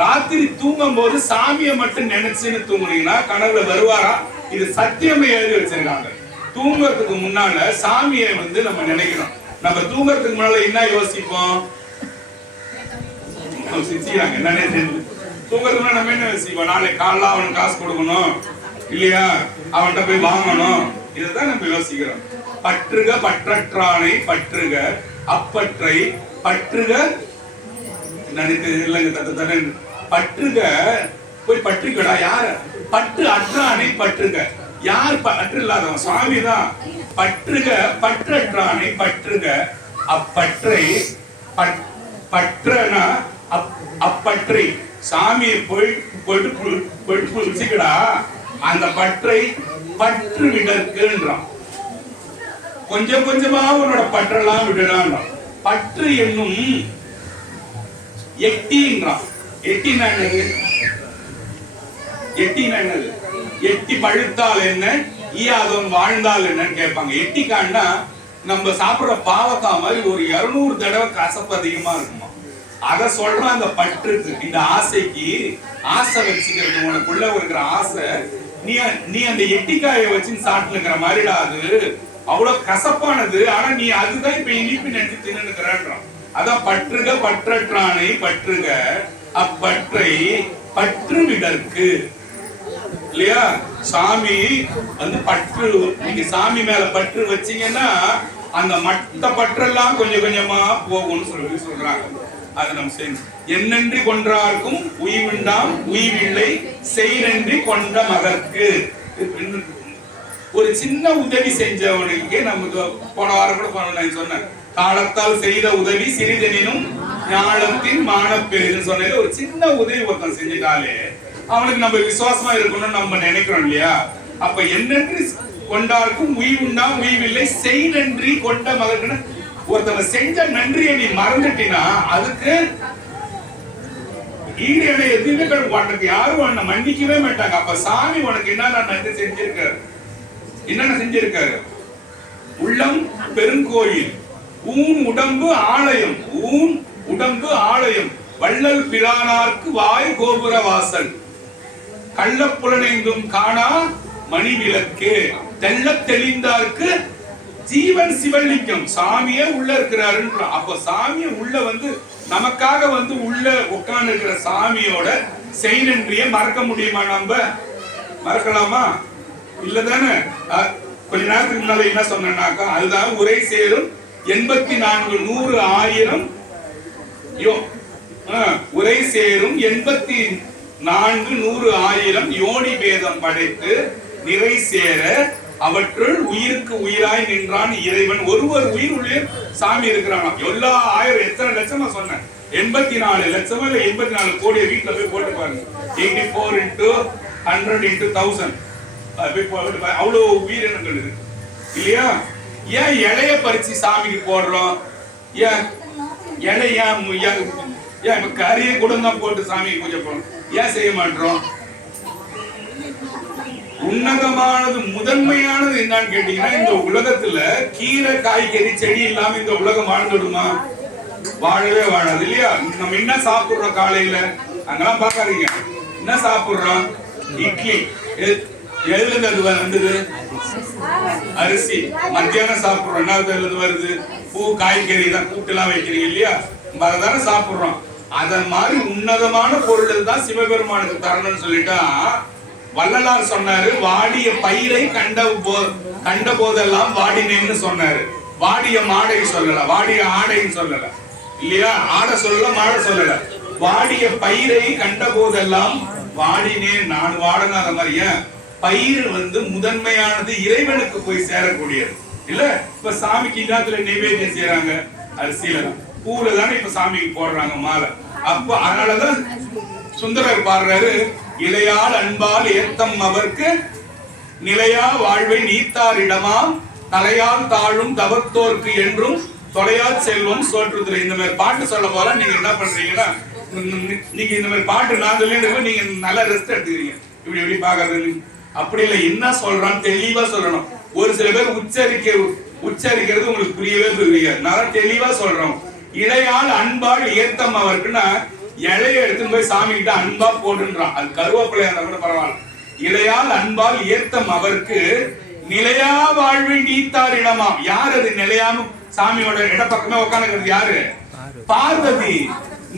ராத்திரி தூங்கும் போது சாமியை மட்டும் நினைச்சுன்னு தூங்குனீங்கன்னா கனவுல வருவாரா? இது சத்தியமே எழுதி வச்சிருக்காங்க. தூங்குறதுக்கு முன்னால சாமியை வந்து நம்ம நினைக்கணும். நம்ம தூங்குறதுக்கு முன்னால என்ன யோசிப்போம்? என்னன்னே தூங்குறதுனா நம்ம என்ன செய்வோம்? நாளைக்கு காலைல அவனுக்கு காசு கொடுக்கணும் இல்லையா, அவன்கிட்ட போய் வாங்கணும், இதுதான் நம்ம யோசிக்கிறோம். பற்றுக பற்றற்றானை பற்றுக அப்பற்றை பற்றுக நினைத்து இல்லைங்க தத்த பற்றுக போய் பற்றுக்கடா. யார? பற்று அற்றானை பற்றுக. யார் பற்று இல்லாதவன்? சுவாமி தான். பற்றுக பற்றற்றானை பற்றுக அப்பற்றை பற்றனா அப்பற்றை சாமியை போயிட்டு குளிச்சுக்கடா. அந்த பற்றை பற்று விடற்குன்றான். கொஞ்சம் கொஞ்சமா உன்னோட பற்றெல்லாம் விடுறான். பற்று என்னும் எட்டின்றான். எட்டினா என்னது? எட்டினா என்னது? எட்டி பழுத்தால் என்ன, ஈயாதவன் வாழ்ந்தால் என்னன்னு கேட்பாங்க. எட்டிக்காண்டா நம்ம சாப்பிடுற பாவக்காய் மாதிரி ஒரு 200 தடவை கசப்பு அதிகமா இருக்குமா, அத சொல்றான். அந்த பற்றுக்கு, இந்த ஆசைக்கு, ஆசை வச்சுக்கிறது, உனக்குள்ள இருக்கிற ஆசை, நீ அந்த எட்டிக்காயை வச்சு சாப்பிட்டுக்கிற மாதிரிடா. அது அவ்வளவு கசப்பானது. ஆனா நீ அதுதான் இப்ப இனிப்பு நினைச்சு தின்னுக்கிறான். அதான் பற்றுக பற்றற்றானை பற்றுக அப்பற்றை பற்று விடற்கு இல்லையா. சாமி வந்து பற்று, நீங்க சாமி மேல பற்று வச்சீங்கன்னா அந்த மற்ற பற்றெல்லாம் கொஞ்சம் கொஞ்சமா போகும்னு சொல்றாங்க. அது நம்ம செய்யணும். என்னன்றி கொன்றார்க்கும் உய்வுண்டாம் உய்வில்லை செய்நன்றி கொண்ட மகற்கு. ஒரு சின்ன உதவி செஞ்சவனுக்கு நமக்கு போன வாரம் கூட சொன்னேன், காலத்தால் செய்த உதவி சிறிதெனினும் ஞானத்தின் மானப்பெரிதுன்னு சொன்னது. ஒரு சின்ன உதவி ஒருத்தன் செஞ்சிட்டாலே அவனுக்கு நம்ம விசுவாசமா இருக்கணும்னு நம்ம நினைக்கிறோம் இல்லையா. அப்ப என்னன்றி கொண்டார்க்கும் உய்வுண்டாம் உய்வில்லை செய் நன்றி கொண்ட மகற்கு. ஒருத்தவங்க செஞ்ச நன்றியை நீ மறந்துட்டினா அதுக்கு ஈடு எதுவுமே உனக்கு யாரும் உன்னை மன்னிக்கவே மாட்டாங்க. அப்ப சாமி உனக்கு என்னென்ன நன்றி செஞ்சிருக்காரு, என்னென்ன செஞ்சிருக்காரு? உள்ளம் பெருங்கோயில், ஊன் உடம்பு ஆலயம், ஊன் உடம்பு ஆலயம், வள்ளல் பிரானார்க்கு வாய் கோபுர வாசல், கள்ளப்புலனைந்தும் காணா மணி விளக்கு, தெள்ள தெளிந்தார்க்கு ஜீவன் சிவலிங்கம். சாமியே உள்ள இருக்கிறாரு. அப்ப சாமியை உள்ள வந்து நமக்காக வந்து உள்ள உட்கார்ந்து இருக்கிற சாமியோட செய் நன்றியை மறக்க முடியுமா? நம்ம மறக்கலாமா? இல்லதானே. கொஞ்ச நேரத்துக்கு முன்னால என்ன சொன்னாக்கா, அதுதான் உரை சேரும் 84 100 1000 உரை சேரும் 84 100 1000 யோனி பேதம் படைத்து நிறை சேர அவற்றுள் உயிருக்கு உயிராய் நின்றான் இறைவன். ஒரு உயிர் உள்ளே சாமி இருக்கிறான். எல்லா 1000 எத்தனை லட்சமா சொன்னேன்? 84 லட்சமா இல்ல 84 கோடியை வீட்டுல போய் போட்டு பாருங்க. 84 into 100 into 1000 அவ்வளவு உயிரினங்கள் இருக்கு இல்லையா. ஏன் இலைய பறிச்சு சாமிக்கு போடுறோம்? ஏன் இலைய கறியை கூட தான் போட்டு சாமிக்கு பூஜை போடுறோம். ஏன் செய்ய மாட்டோம்? உன்னதமானது முதன்மையானது என்னன்னு கேட்டீங்கன்னா, இந்த உலகத்துல கீரை காய்கறி செடி இல்லாம இந்த உலகம் வாழ்ந்துடுமா? வாழவே வாழாது இல்லையா. நம்ம என்ன சாப்பிடுறோம் காலையில? அங்கெல்லாம் பாக்காதீங்க, என்ன சாப்பிடுறோம்? இட்லி. எதுல அது வந்தது? அரிசி. மத்தியானம் சாப்பிடுறோம், என்ன வருது? பூ காய்கறி தான், கூட்டு எல்லாம் வைக்கிறீங்க இல்லையா, அததானே சாப்பிடுறோம். அத மாதிரி உன்னதமான பொருள் தான் சிவபெருமானுக்கு தரணும்னு சொல்லிட்டா வள்ளலார் சொன்னாரு. வாடிய பயிரை கண்ட போதெல்லாம் வாடினேன்னு சொன்னாரு. வாடிய மாடை சொல்லல, வாடிய ஆடைன்னு சொல்லல இல்லையா. ஆடை சொல்லல, மாடை சொல்லல. வாடிய பயிரை கண்ட போதெல்லாம் வாடினேன், நான் வாடனாத மாதிரிய பயிர் வந்து முதன்மையானது, இறைவனுக்கு போய் சேரக்கூடியது இல்ல. இப்ப சாமிக்கு இல்லாத்துல நைவேத்தியம் செய்யறாங்க, அரிசியில பூல தானே இப்ப சாமிக்கு போடுறாங்க மாலை. அப்ப அதனாலதான் சுந்தரர் பாடுறாரு, இளையால் அன்பால் ஏத்தம் அவர்க்கு நிலையா வாழ்வை நீத்தாரிடமாம் தலையால் தாழும் தவத்தோர்க்கு என்றும் தொலையால் செல்வம் சோற்றுதுறை. இந்த மாதிரி பாட்டு சொல்ல போல நீங்க என்ன பண்றீங்கன்னா, நீங்க இந்த மாதிரி பாட்டு நான் சொல்லி நீங்க நல்ல ரெஸ்ட் எடுத்துக்கிறீங்க. இப்படி எப்படி பாக்குறது? அப்படி இல்லை, என்ன சொல்றான்னு தெளிவா சொல்லணும். ஒரு சில பேர் உச்சரிக்கிறது உங்களுக்கு புரியவே புரியாது. நான் தெளிவா சொல்றோம். இளையால் அன்பால் ஏத்தம் அவருக்குன்னா இலைய எடுத்துன்னு போய் சாமி கிட்ட அன்பா போடுன்றான். அது கருவேப்பிலையா இருந்தா கூட பரவாயில்ல. இளையால் அன்பால் ஏத்தம் அவருக்கு நிலையா வாழ்வை நீத்தார் இடமா. யார் அது நிலையாம? சாமியோட இடப்பக்கமே உட்காந்துக்கிறது யாரு? பார்வதி.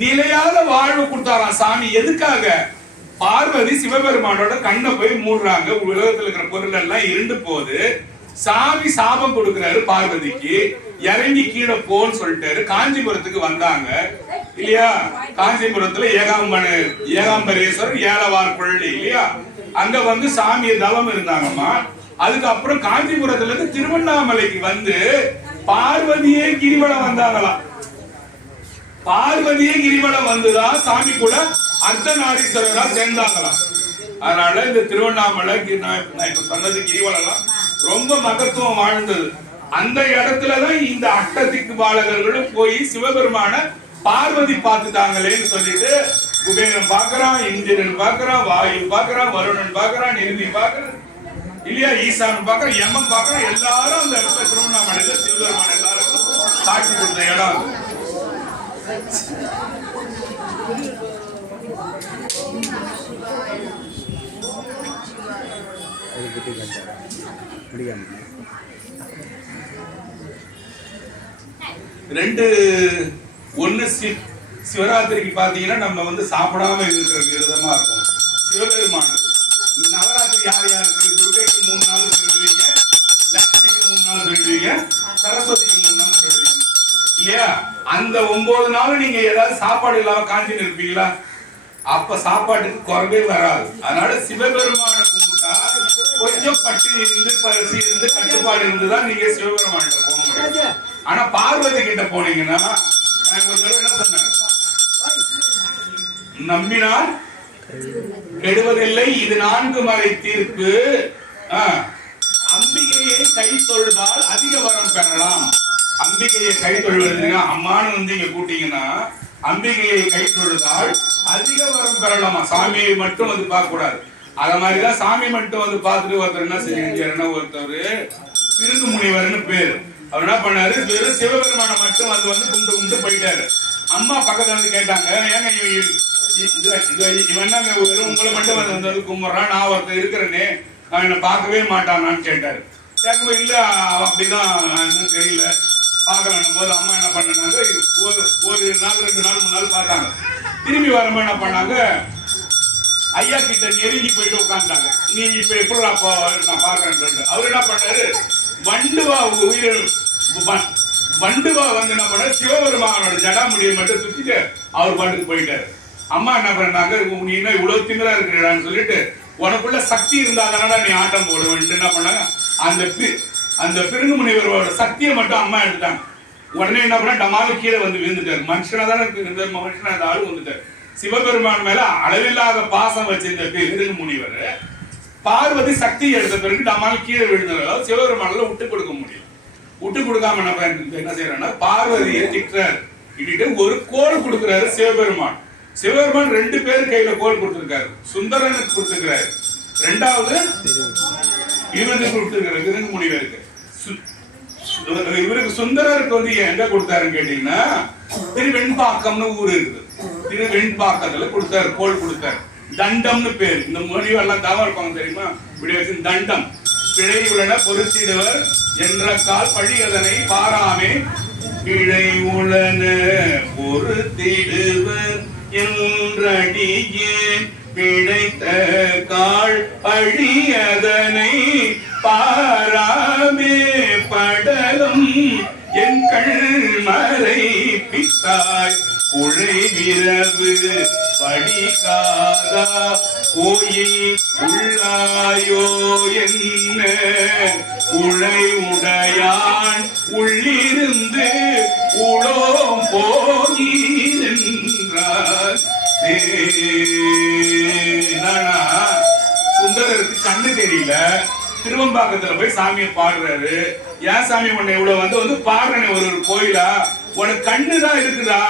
நிலையாத வாழ்வு கொடுத்தாராம் சாமி. எதுக்காக? பார்வதி சிவபெருமானோட கண்ணை போய் மூடுறாங்க, உலகத்துல இருக்கிற பொருள் எல்லாம் இருண்டு போகுது. சாமி சாபம் கொடுக்கிறாரு பார்வதிக்கு, இறங்கி கீழே போன்னு சொல்லிட்டாரு. காஞ்சிபுரத்துக்கு வந்தாங்க இல்லையா? காஞ்சிபுரத்துல ஏகாம்பரேஸ்வரர் ஏலவார் பள்ளி இல்லையா? அங்க வந்து சாமியை தவம் இருந்தாங்கம்மா. அதுக்கப்புறம் காஞ்சிபுரத்துல இருந்து திருவண்ணாமலைக்கு வந்து பார்வதியே கிரிவலம் வந்தாங்களாம். பார்வதியே கிரிவலம் வந்துதான் சாமி கூட அர்த்தநாரீஸ்வரரா சேர்ந்தாங்களாம். அதனால இந்த திருவண்ணாமலை நான் இப்ப சொன்னது கிரிவலம் ரொம்ப மகத்துவம் வாழ்ந்தது. அந்த இடத்துலதான் இந்த அட்டதிக்கு பாலகர்களும் போய் சிவபெருமான பார்வதி பார்த்துட்டாங்களேன்னு சொல்லிட்டு குபேரன் பாக்குறான், இந்திரன் பாக்குறான், வாயு பாக்குறான், வருணன் பாக்குறான், நிருதி பாக்குறான் இல்லையா, ஈசான் பாக்குறான், யமன் பாக்குறான். எல்லாரும் அந்த இடத்துல திருவண்ணாமலையில சிவபெருமான எல்லாருக்கும் காட்சி கொடுத்த இடம். ரெண்டு ஒண்ணு சிவராத்திரிக்கு பாத்தீங்கன்னா நம்ம வந்து சாப்பிடாம இருக்கிற விரதமா இருக்கும். சிவபெருமான் நவராத்திரி யார் யாருக்கு? துர்கைக்கு 3 நாள் சொல்லுவீங்க, லட்சுமிக்கு 3 நாள் சொல்லுவீங்க, சரஸ்வதிக்கு 3 நாள் சொல்லுவீங்க இல்லையா? அந்த 9 நாள் நீங்க ஏதாவது சாப்பாடு இல்லாம காஞ்சின்னு இருப்பீங்களா? அப்ப சாப்பாட்டுக்கு குறைவே வராது. அதனால சிவபெருமான கும்பிட்டா கொஞ்சம் பட்டினி இருந்து பரிசு இருந்து கட்டுப்பாடு இருந்துதான் நீங்க சிவபெருமான போக முடியும். ஆனா பார்வதி கிட்ட போனீங்கன்னா நான் ஒரு தடவை என்ன சொன்னேன், நம்பினால் கெடுவதில்லை, இது 4 மறை தீர்ப்பு. அம்பிகையை கை தொழுதால் அதிக வரம் பெறலாம். அம்பிகையை கை தொழுவது அம்மானு வந்து இங்க கூட்டீங்கன்னா அம்பிகையை கை தொழுதால் அதிக வரம் பெறலாமா. சாமியை மட்டும் வந்து பார்க்க கூடாது. அத மாதிரிதான் சாமி மட்டும் வந்து பார்த்துட்டு ஒருத்தர் என்ன செஞ்சாருன்னா, ஒருத்தர் பிருகு முனிவர்னு பேரு, அவர் என்ன பண்ணாரு, வெறும் சிவபெருமான மட்டும் வந்து கும்பிட்டு போயிட்டாரு. அம்மா பக்கத்துல வந்து கேட்டாங்க, ஏங்க இவன் என்னங்க வெறும் உங்களை மட்டும் வந்து கும்பிடுறான், நான் ஒருத்தர் இருக்கிறேனே, நான் என்ன பார்க்கவே மாட்டானான்னு கேட்டாரு. கேட்கும்போது இல்ல அப்படிதான் என்னன்னு தெரியல பார்க்கலன்னும் போது அம்மா என்ன பண்ணாங்க, ஒரு நாள் 2 நாள் 3 நாள் பார்த்தாங்க. திரும்பி வரும்போது என்ன பண்ணாங்க, ஐயா கிட்ட நெருங்கி போயிட்டு உட்காந்துட்டாங்க. நீ இப்ப எப்படி அப்போ நான் பாக்குறேன். அவர் என்ன பண்ணாரு, வண்டுவா வந்து என்ன பண்ணாரு, சிவபெருமானோட ஜடாமுடியை மட்டும் சுத்திட்டு அவர் பாட்டுக்கு போயிட்டாரு. அம்மா என்ன பண்ணாங்க, நீ என்ன இவ்வளவு திமிரா இருக்கிறான்னு சொல்லிட்டு, உனக்குள்ள சக்தி இருந்தாதானடா நீ ஆட்டம் போடுவேன்ட்டு என்ன பண்ணாங்க, அந்த பிருகு முனிவரோட சக்தியை மட்டும் அம்மா எடுத்தாங்க. உடனே என்ன பண்ண, டமால கீழே வந்து விழுந்துட்டாரு. மனுஷனா தானே இருந்த மனுஷனா அந்த ஆளு வந்துட்டாரு. சிவபெருமான் மேல அளவில்லாத பாசம் வச்சிருந்த பிருகு முனிவர் பார்வதி சக்தி எடுத்த பிறகு டமால கீழே விழுந்ததால சிவபெருமானால விட்டு கொடுக்க முடியும். விட்டு கொடுக்காம என்ன செய்யறாருன்னா, பார்வதியை திட்டுறாரு. இட்டு ஒரு கோல் கொடுக்கிறாரு சிவபெருமான். சிவபெருமான் 2 பேர் கையில கோல் கொடுத்திருக்காரு. சுந்தரனுக்கு கொடுத்திருக்கிறாரு, 2வது இவருக்கு கொடுத்திருக்காரு பிருகு முனிவருக்கு. இவருக்கு சுந்தரருக்கு வந்து எங்க கொடுத்தாருன்னு கேட்டீங்கன்னா, திருவெண்பாக்கம்னு ஊர் இருக்குது. திருவெண்பாக்கத்துல கொடுத்தாரு, கோல் கொடுத்தாரு. தண்டம்னு பேர். இந்த முனிவெல்லாம் தவம் இருப்பாங்க தெரியுமா, இப்படி வச்சு தண்டம் பிழை உடன பொறுத்திடுவர் என்ற கால் பழி அதனை பாராமே பிழை உடன பொறுத்திடுவர் என்றடியே பிழைத்த கால் பழி அதனை பாராமே படலும் என் கண்மறை பித்தாய் குழை விரவு படிக்காதா கோயில் உள்ளாயோ என்ன உழை உடையான் உள்ளிருந்து உளோம் போகிறார். சுந்தரருக்கு கண்ணு தெரியல, திருவம்பாக்கத்துல போய் சாமியை பாடுறாரு. ஏன் சாமி உன்னை இவ்வளவு வந்து பாடுறேன் ஒரு கோயிலா, உனக்கு கண்ணுதான் இருக்குதா,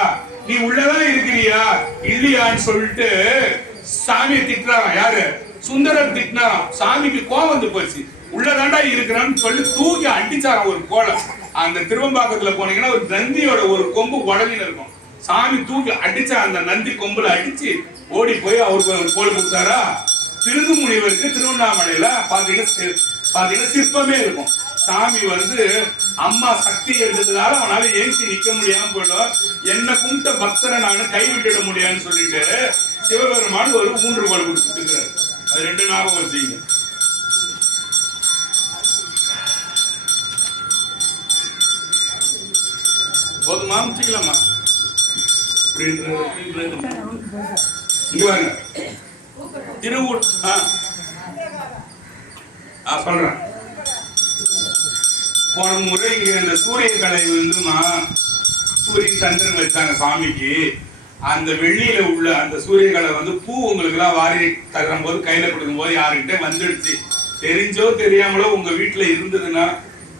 நீ உள்ளதான் இருக்கிறியா இல்லையான்னு சொல்லிட்டு சாமியை திட்டுறாராம். யாரு? சுந்தரர் திட்டினாராம். சாமிக்கு கோபம் வந்து போச்சு, உள்ளதாண்டா இருக்கிறான்னு சொல்லி தூக்கி அடிச்சாராம் ஒரு கோலம். அந்த திருவம்பாக்கத்துல போனீங்கன்னா ஒரு நந்தியோட ஒரு கொம்பு உடலில் இருக்கும். சாமி தூக்கி அடிச்சா அந்த நந்தி கொம்புல அடிச்சு ஓடி போய் அவருக்கு ஒரு கோல் கொடுத்தாரா. பிருகு முனிவருக்கு திருவண்ணாமலையில பாத்தீங்கன்னா பாத்தீங்கன்னா சிற்பமே இருக்கும். சாமி வந்து அம்மா சக்தி எடுத்ததால அவனால ஏஞ்சி நிக்க முடியாம போயிடும். என்ன கும்பிட்ட பக்தரை நானு கைவிட்டுட முடியாதுன்னு சொல்லிட்டு சிவபெருமான் ஒரு ஊன்றுகோல் கொடுத்துருக்காரு. அது 2 ஞாபகம் வச்சுங்க. போதுமா? வச்சுக்கலாமா? இங்க வாங்க. திருவூர் சொல்றேன். போன முறை இங்க இந்த சூரிய கலை வந்துமா சூரியன் சந்திரன் வச்சாங்க சாமிக்கு. அந்த வெள்ளியில உள்ள அந்த சூரிய கலை வந்து பூ உங்களுக்கு எல்லாம் வாரி தரும் போது கையில கொடுக்கும் போது யாருக்கிட்ட வந்துடுச்சு. தெரிஞ்சோ தெரியாமலோ உங்க வீட்டுல இருந்ததுன்னா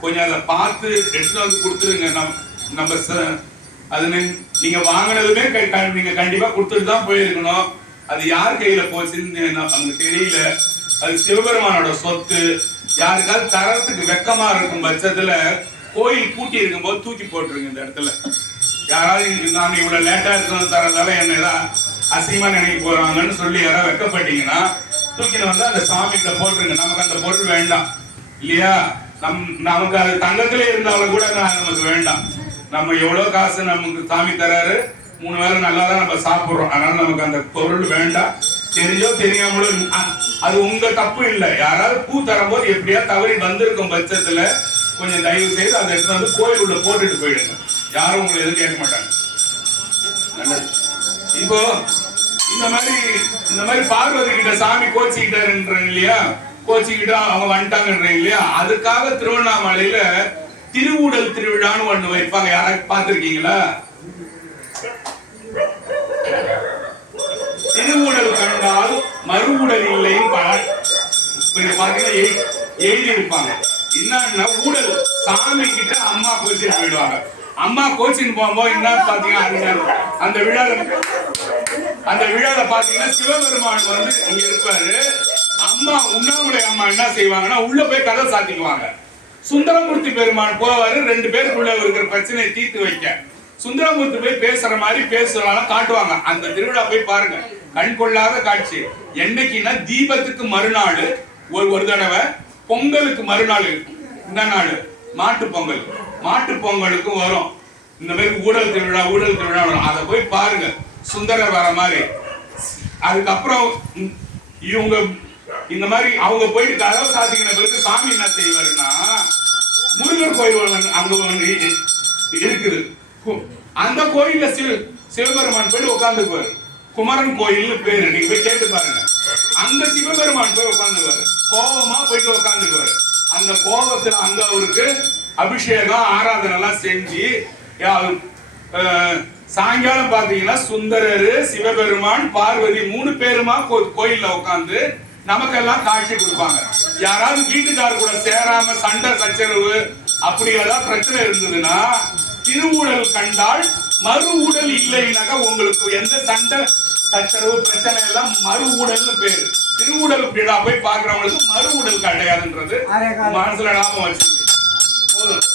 கொஞ்சம் அதை பார்த்து எடுத்துட்டு வந்து கொடுத்துருங்க. நம்ம அது நீங்க வாங்கினதுமே நீங்க கண்டிப்பா கொடுத்துட்டு தான் போயிருக்கணும். அது யார் கையில போச்சுன்னு நமக்கு தெரியல. அது சிவபெருமானோட சொத்து. யாருக்காவது தரத்துக்கு வெக்கமா இருக்கும் பட்சத்துல கோயில் பூட்டி இருக்கும் போது தூக்கி போட்டுருங்க. இந்த இடத்துல யாராவது நான் இவ்வளவு லேட்டா இருக்கிறது தரதால என்ன ஏதாவது அசிங்கமா நினைக்க போறாங்கன்னு சொல்லி யாராவது வெக்கப்பட்டீங்கன்னா தூக்கிட்டு வந்து அந்த சாமி கிட்ட போட்டுருங்க. நமக்கு அந்த பொருள் வேண்டாம் இல்லையா? நமக்கு அது தங்கத்திலே இருந்தாலும் கூட நமக்கு வேண்டாம். நம்ம எவ்வளவு காசு நமக்கு சாமி தராரு, 3 வேளை நல்லா தான் நம்ம சாப்பிடுறோம். அதனால நமக்கு அந்த பொருள் வேண்டாம். தெரிஞ்சோ தெரியாமலோ அது உங்க தப்பு இல்லை. யாராவது பூ தரும்போது எப்படியா தவறி வந்திருக்கும் பட்சத்துல கொஞ்சம் தயவு செய்து அதை எடுத்து வந்து கோயில் உள்ள போட்டுட்டு போயிடுங்க. யாரும் உங்களை எதுவும் கேட்க மாட்டாங்க. இப்போ இந்த மாதிரி பார்வதி கிட்ட சாமி கோச்சிக்கிட்டாருன்ற இல்லையா, கோச்சிக்கிட்டா அவங்க வந்துட்டாங்கன்ற இல்லையா, அதுக்காக திருவண்ணாமலையில திருவுடல் திருவிழான்னு ஒண்ணு வைப்பாங்க. யாராவது பார்த்திருக்கீங்களா? திருவுடல் கண்டால் மறுவுடல் இல்லைன்னு பாத்தீங்கன்னா எழுதி இருப்பாங்க. என்னன்னா ஊடல் சாமி கிட்ட அம்மா கோச்சிட்டு போயிடுவாங்க. அம்மா கோச்சின்னு போகும்போது என்ன பாத்தீங்கன்னா அந்த விழால பாத்தீங்கன்னா சிவபெருமான் வந்து இங்க இருப்பாரு. அம்மா உண்ணாமலை அம்மா என்ன செய்வாங்கன்னா உள்ள போய் கதை சாத்திக்குவாங்க. சுந்தரமூர்த்தி பெருமான் போவாரு 2 பேருக்குள்ள இருக்கிற பிரச்சனையை தீர்த்து வைக்க. சுந்தரமூர்த்தி போய் பேசுற மாதிரி பேசுறாங்க காட்டுவாங்க. அந்த திருவிழா போய் பாருங்க, கண் கொள்ளாத காட்சி. என்னைக்குன்னா தீபத்துக்கு மறுநாள் ஒரு தடவை, பொங்கலுக்கு மறுநாள் இந்த நாள் மாட்டு பொங்கல், மாட்டு பொங்கலுக்கும் வரும் இந்த மாதிரி ஊடல் திருவிழா வரும். அதை போய் பாருங்க, சுந்தரர் வர மாதிரி. அதுக்கப்புறம் இவங்க இந்த மாதிரி அவங்க போயிட்டு கதவை சாத்திக்கின பிறகு சாமி என்ன செய்வாருன்னா முருகர் கோயில் அங்க இருக்குது. அந்த கோயில்ல சிவபெருமான் போயிட்டு உட்காந்துக்குவாரு. குமரன் கோயில்னு பேரு, நீங்க போய் கேட்டு பாருங்க. அங்க சிவபெருமான் போய் உட்காந்துக்குவாரு. கோபமா போயிட்டு உட்காந்துக்குவாரு. அந்த கோபத்துல அங்க அவருக்கு அபிஷேகம் ஆராதனை எல்லாம் செஞ்சு சாயங்காலம் பாத்தீங்கன்னா சுந்தரரு, சிவபெருமான், பார்வதி 3 பேருமா கோயில்ல உட்காந்து நமக்கெல்லாம் காட்சி கொடுப்பாங்க. யாராவது வீட்டுக்காரர் கூட சேராம சண்டை சச்சரவு அப்படி ஏதாவது பிரச்சனை இருந்ததுன்னா திருவுடல் கண்டால் மறு ஊடல் இல்லைனாக்கா உங்களுக்கு எந்த சண்டை சச்சரவு பிரச்சனை எல்லாம் மறு ஊடல்னு பேரு. திருவுடல் விழா போய் பாக்குறவங்களுக்கு மறு ஊடல் கிடையாதுன்றது மனசுல ஞாபகம் வச்சுங்க. போதும்.